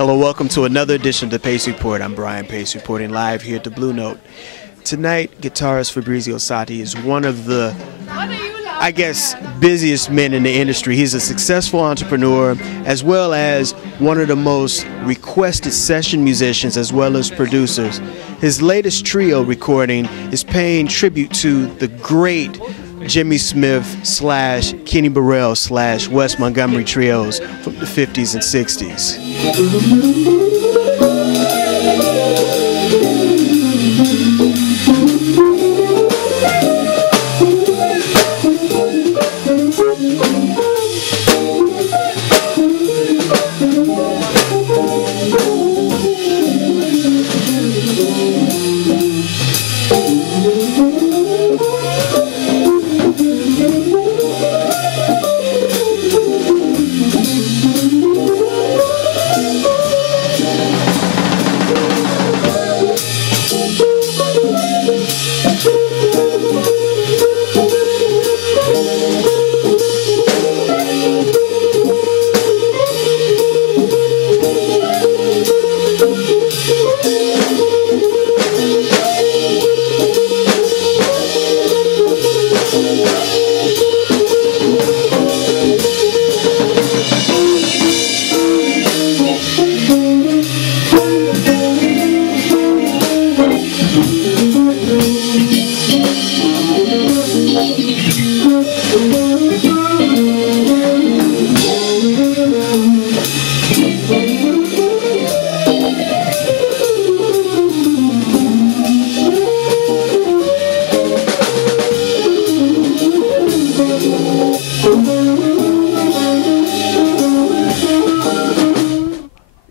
Hello, welcome to another edition of the Pace Report. I'm Brian Pace, reporting live here at the Blue Note. Tonight, guitarist Fabrizio Sotti is one of the, I guess, busiest men in the industry. He's a successful entrepreneur, as well as one of the most requested session musicians, as well as producers. His latest trio recording is paying tribute to the great Jimmy Smith / Kenny Burrell / Wes Montgomery trios from the 50s and 60s.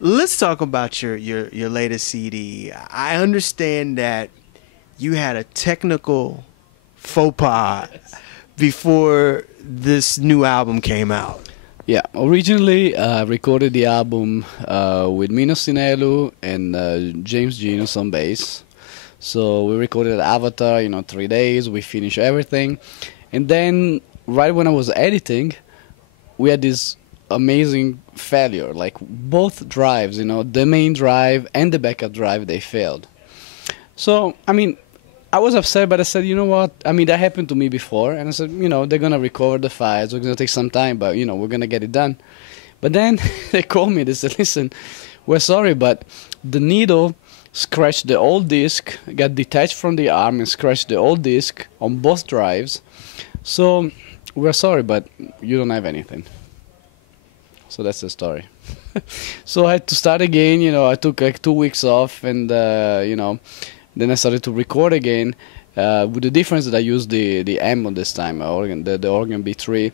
Let's talk about your latest CD. I understand that you had a technical faux pas before this new album came out. Yeah, originally I recorded the album with Mino Sinelu and James Genius on bass. So we recorded Avatar, 3 days, we finished everything. And then right when I was editing, we had this amazing failure. Like both drives, the main drive and the backup drive, they failed. So, I was upset, but I said, you know what? That happened to me before. And I said, they're going to recover the files. It's going to take some time, but, we're going to get it done. But then they called me. They said, listen, we're sorry, but the needle scratched the old disc, got detached from the arm and scratched the old disc on both drives. So we're sorry, but you don't have anything. So that's the story. So I had to start again. I took like 2 weeks off, and then I started to record again, with the difference that I used the M this time, the organ B3,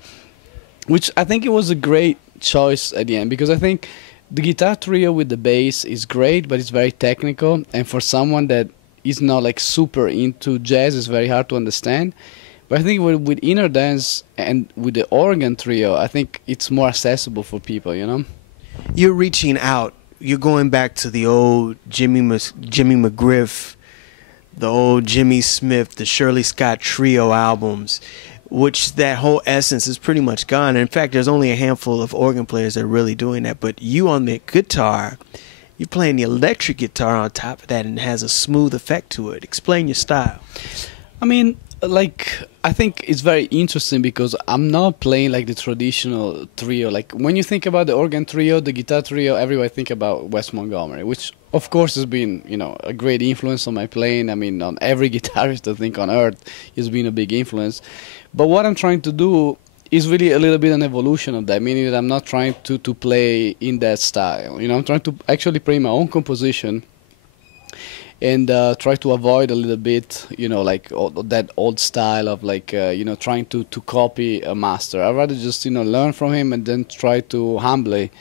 which I think it was a great choice at the end, because I think the guitar trio with the bass is great, but it's very technical, and for someone that is not like super into jazz, it's very hard to understand. But I think with Inner Dance and with the organ trio, I think it's more accessible for people, You're reaching out. You're going back to the old Jimmy McGriff, the old Jimmy Smith, the Shirley Scott trio albums, which that whole essence is pretty much gone. In fact, there's only a handful of organ players that are really doing that. But you on the guitar, you're playing the electric guitar on top of that, and it has a smooth effect to it. Explain your style. I think it's very interesting because I'm not playing like the traditional trio. Like when you think about the organ trio, the guitar trio, everybody think about Wes Montgomery, which of course has been, a great influence on my playing. On every guitarist I think on earth, he's been a big influence. But what I'm trying to do is really a little bit an evolution of that, meaning that I'm not trying to play in that style. I'm trying to actually play my own composition, and try to avoid a little bit, that old style of trying to copy a master. I'd rather just, learn from him and then try to humbly.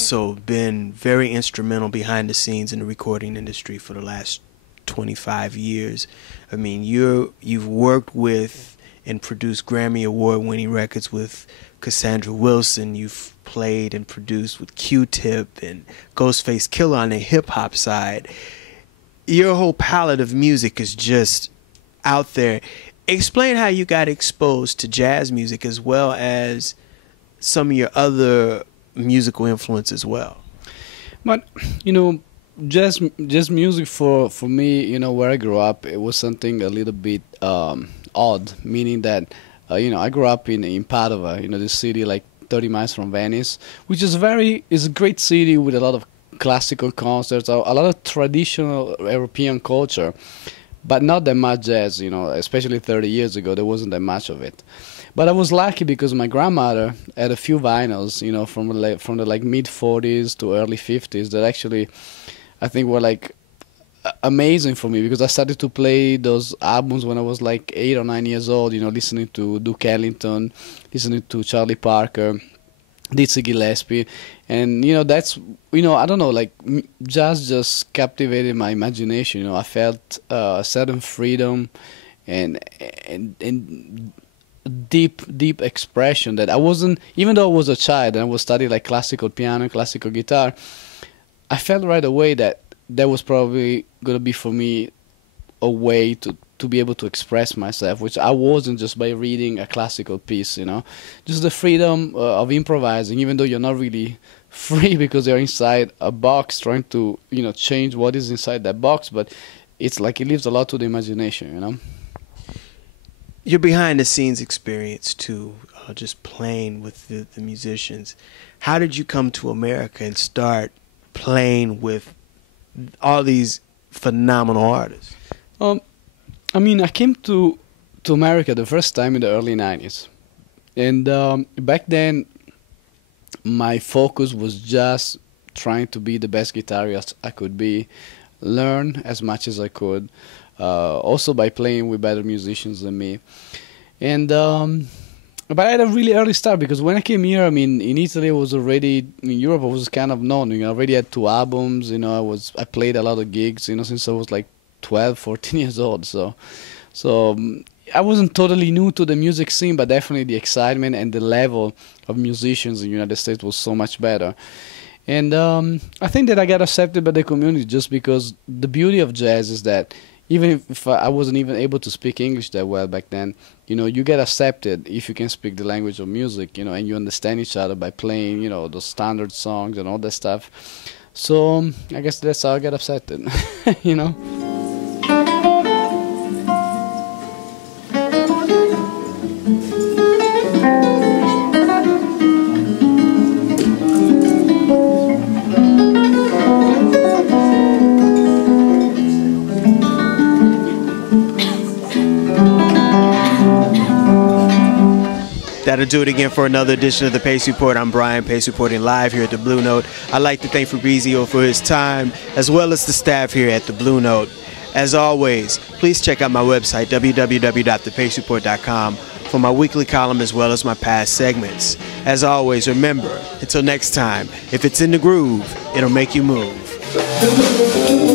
also been very instrumental behind the scenes in the recording industry for the last 25 years. I mean, you've worked with and produced Grammy Award winning records with Cassandra Wilson. You've played and produced with Q-Tip and Ghostface Killah on the hip-hop side. Your whole palette of music is just out there. Explain how you got exposed to jazz music as well as some of your other musical influence as well. But, you know, jazz music for me, you know, where I grew up, it was something a little bit odd, meaning that, you know, I grew up in Padova, you know, this city like 30 miles from Venice, which is a great city with a lot of classical concerts, a lot of traditional European culture, but not that much jazz, you know, especially 30 years ago, there wasn't that much of it. But I was lucky because my grandmother had a few vinyls, you know, from the like mid-40s to early 50s that actually I think were like amazing for me, because I started to play those albums when I was like 8 or 9 years old, you know, listening to Duke Ellington, listening to Charlie Parker, Dizzy Gillespie, and you know, that's, you know, I don't know, like jazz just captivated my imagination. You know, I felt a certain freedom and deep expression that I wasn't, even though I was a child and I was studying like classical piano, classical guitar, I felt right away that was probably gonna be for me a way to be able to express myself, which I wasn't just by reading a classical piece, you know. Just the freedom of improvising, even though you're not really free because you're inside a box trying to, you know, change what is inside that box, but it's like it leaves a lot to the imagination, you know. Your behind-the-scenes experience, too, just playing with the musicians. How did you come to America and start playing with all these phenomenal artists? I mean, I came to America the first time in the early 90s. And back then, my focus was just trying to be the best guitarist I could be, learn as much as I could, also by playing with better musicians than me. And but I had a really early start, because when I came here, I mean, in Italy, I was already, in Europe, I was kind of known. You know, I already had 2 albums. You know, I played a lot of gigs, you know, since I was like 12, 14 years old. So I wasn't totally new to the music scene, but definitely the excitement and the level of musicians in the United States was so much better. And I think that I got accepted by the community just because the beauty of jazz is that even if I wasn't even able to speak English that well back then, you know, you get accepted if you can speak the language of music, you know, and you understand each other by playing, you know, those standard songs and all that stuff. So I guess that's how I got accepted, you know. That'll do it again for another edition of the Pace Report. I'm Brian, Pace reporting live here at the Blue Note. I'd like to thank Fabrizio for his time, as well as the staff here at the Blue Note. As always, please check out my website, www.thepacereport.com, for my weekly column as well as my past segments. As always, remember, until next time, if it's in the groove, it'll make you move.